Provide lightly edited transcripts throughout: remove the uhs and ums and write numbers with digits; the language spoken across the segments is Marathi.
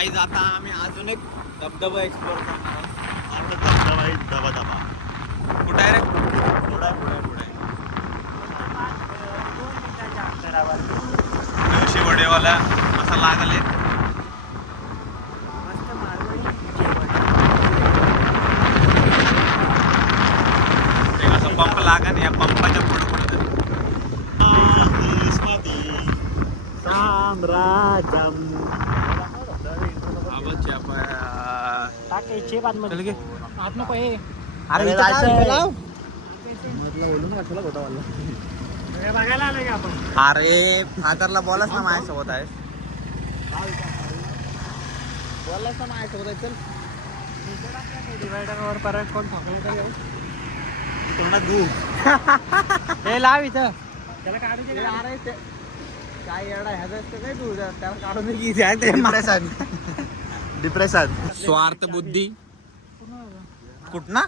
गाईज आता आम्ही अजून एक धबधबा एक्सप्लोर करणार आहोत. धबधबा आहे, धबधबा कुठे आहे रे? पुढे पुढे पुढे शिवडेवाला असा लागले. एक असं पंप लागन, या पंपाच्या पुढे पुढे साम्राज्यम अरे अरे फादरला बोलास ना माझ्यासोबत आहे. बोलास ना माझ्यासोबत आहे. चल डिवायडरवर परत कोण ठोकलं तोंडात धू हे लाव इथं. त्याला काढू काय येडा ह्याचं काय तू त्याला काढून डिप्रेशन डिप्रेशन स्वार्थ बुद्धी कुठ ना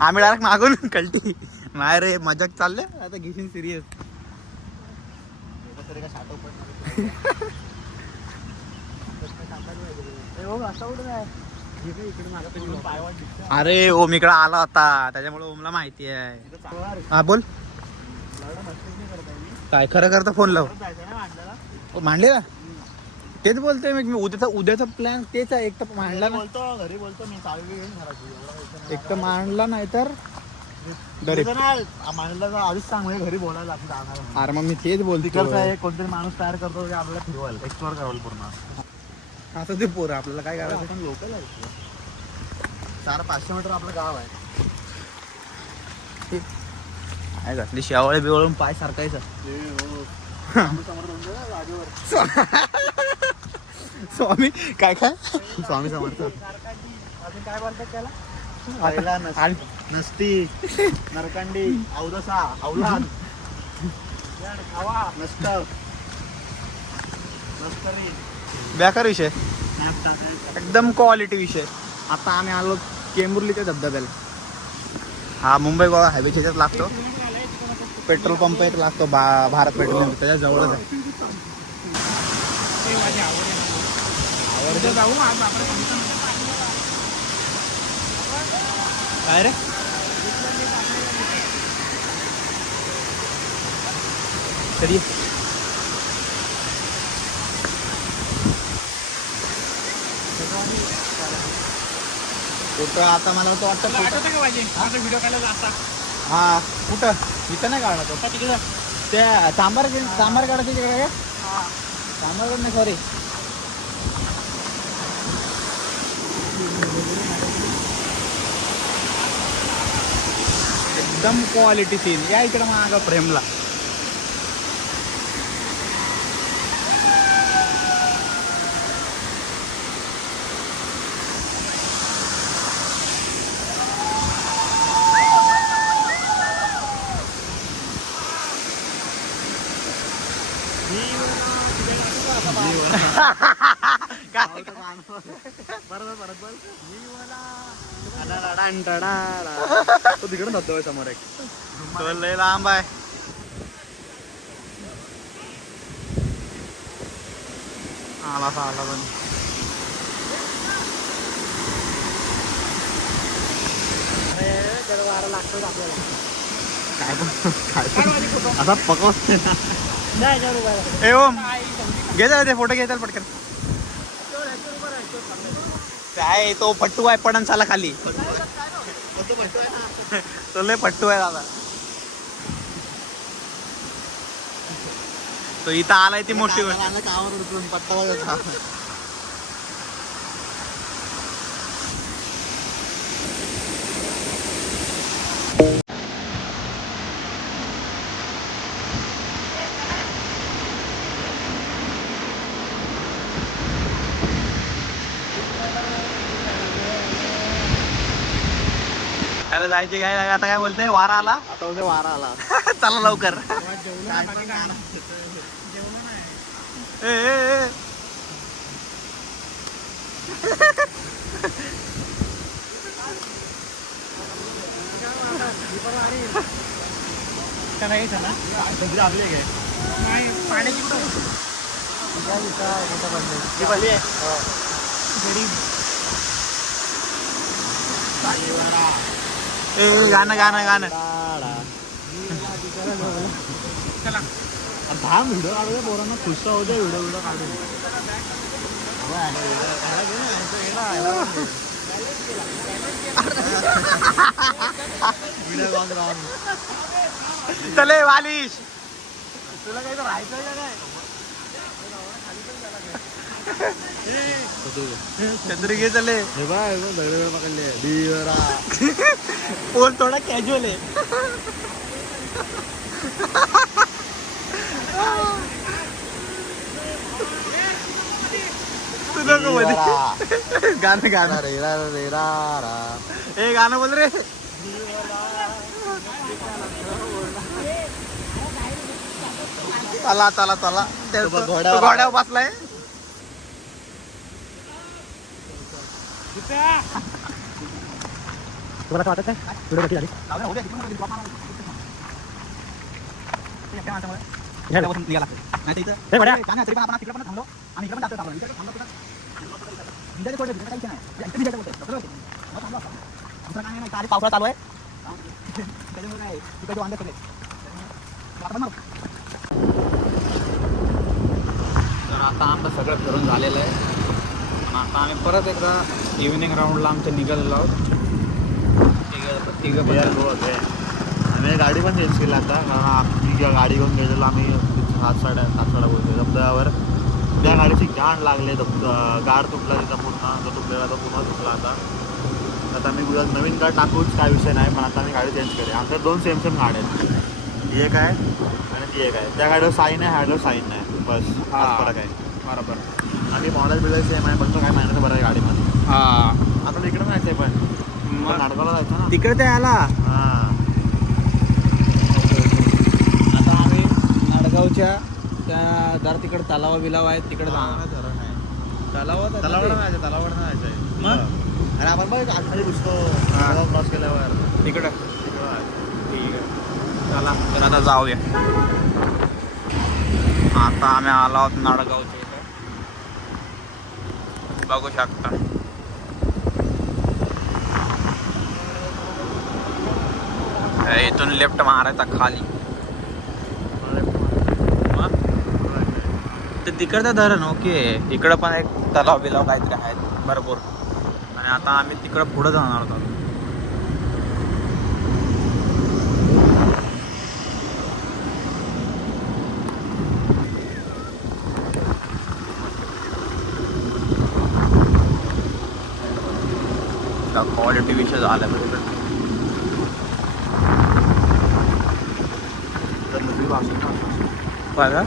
आम्ही डायरेक्ट मागून कल्टी नाही रे मजाक चालले आता घेशील सिरियस. अरे ओम इकडे आला होता त्याच्यामुळे ओमला माहिती आहे. हा बोल काय खरं करता फोन लाव मांडले ना तेच बोलतोय मी उद्याचा प्लॅन तेच आहे. एक तर मांडला बोलतो घरी बोलतो मी एक तर मांडला नाही तर मांडला आधीच सांग घरी बोलायला लागतं. अरे मग मी तेच बोलतो कोणतरी माणूस तयार करतो आपल्याला फिरवायला एक्सप्लोर करायला पूर्ण असं ते पोरं आपल्याला काय करायचं. आपण लोकल आहे 400-500 मीटर आपलं गाव आहे. घातली शेवाळे बिवळून पाय सारखायचं. स्वामी काय काय स्वामी समर्थ अजून काय बोलतात त्याला नसती नरकंडी अवदसा अवलाद नसत बेकार विषय एकदम क्वालिटी विषय. आता आम्ही आलो केंबुर्लीच्या धबधब्याला. हा मुंबई गोवा हायवेच्या ह्याच्यात लागतो. पेट्रोल पंप एक लागतो भारत पेट्रोल पंप त्याच्या जवळच आहे. काय रे कधी कुठं आता मला तर वाटतं व्हिडिओ काढायला असता. हा कुठं इथं नाही काढणार तो तिकडं त्या चांबार काढायचं तिकडे काय चांबारगड नाही सॉरी एकदम क्वालिटी सीन या इकडे मागं प्रेमला. तो तिकडे धबधबा समोर एक तो लय लांब आहे. आला पण वारा लागतो आपल्याला काय असा पकवते ना. ए ओम घे जा ते फोटो घेताल पटकन. काय तो पट्टू आहे पडन साला खाली तो लय पट्टू आहे दादा. तो इथं आलाय ती मोठी पट्टा त्याला जायचे काय आता काय बोलते वारा आला. आता बोलते वारा आला चला लवकर. नाश्त्याला यायचं ना सब्जी लागली काय नाही पाण्याची गाणं गाणं गाणं थांब व्हिडिओ काढू पोरांना खुश होते व्हिडिओ काढून चले वालिश तुला काही तर राहायचं काय चंद्री घे चले हे बाय दगड पकडले पोल थोडा कॅज्युअल आहे गाणं गाणं हे गाणं बोल रे चला चला चला घोड्यावर बसलाय तुम्हाला वाटत पावसाळा चालू आहे तर आता आमचं सगळं फिरून झालेलं आहे आता आम्ही परत एकदा इव्हिनिंग राऊंडला आमचं निघालेलो आहोत आम्ही गाडी पण चेंज केली आता कारण आम्ही गाडी घेऊन गेलेलो आम्ही 7:30 बोलतो धबधब्यावर त्या गाडीची गाण लागले गाड तुटला तिचा पूर्ण जो तुटलेला तो पूर्ण तुटला आता मी गुजरात नवीन गाड टाकूच काय विषय नाही पण आता आम्ही गाडी चेंज केली आमच्या 2 सेम गाड्या आहेत ही एक आहे आणि ती एक आहे त्या गाडीवर साईन आहे ह्यावर साईन नाही बस हा फरक आहे बरोबर आणि मॉडेल बिल्डर सेम आहे पण तो काय महिन्याचं बरं आहे गाडीमध्ये हां आता इकडे जायचं आहे पण नाटकाला जायचं ना तिकडे ते आला हां आता आम्ही नाडगावच्या त्या जरा तिकडे तलाव बिलाव आहेत तिकडे जाणार तलावर नाही जायचं आहे मग आणि आपण बघ आतमध्ये घुसतो क्रॉस केल्यावर तिकडं ठीक आहे चला तर आता जाऊया आता आम्ही आलो आहोत नाडगावच्या इथे बघू शकता इथून लेफ्ट मारायचा खाली ते तिकडचं धरण ओके इकडं पण एक तलाव बिलाव काहीतरी आहेत भरपूर आणि आता आम्ही तिकडं पुढं जाणार होतो क्वालिटी विषय झाला बघा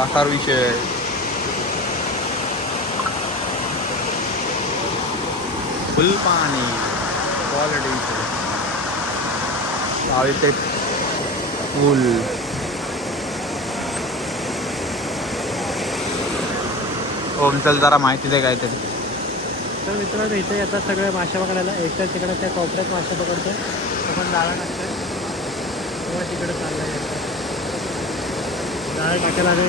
आकार विषय फुल पाणी क्वालिटी ते फुल ओम चल जरा माहिती दे काहीतरी तर मित्रांनो इथे येतात सगळे मासे पकडायला एकट्या तिकडे त्या कोपऱ्यात मासे पकडतो आपण जाळा टाकतोय तेव्हा तिकडे चाललाय जाळा टाकायला आले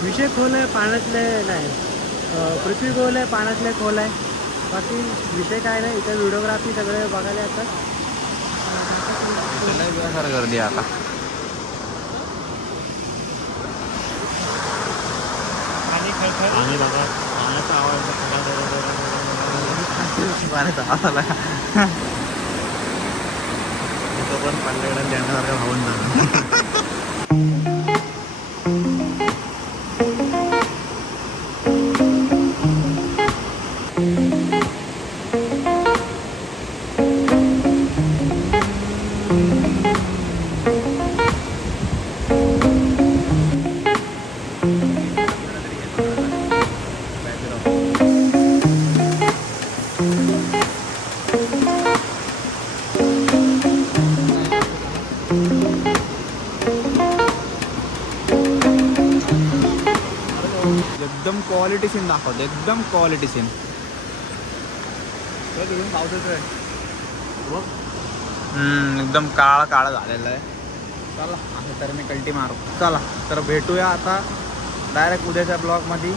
विषय खोल आहे पाण्यातले नाही पृथ्वी खोल आहे पाण्यातले खोल आहे बाकी विषय काय नाही इथे व्हिडिओग्राफी सगळे बघायला येतात सर गर्दी आता आणि बघा पाण्याचा आवाज आला पण पल्लेकडे देण्यासारखं भावून जाणार एकदम क्वालिटी सीन दाखवतो, एकदम क्वालिटी सीन. एकदम काळा काळा झालेला आहे. चला असं तर मी कल्टी मारू. चला तर भेटूया आता डायरेक्ट उद्याच्या ब्लॉगमध्ये.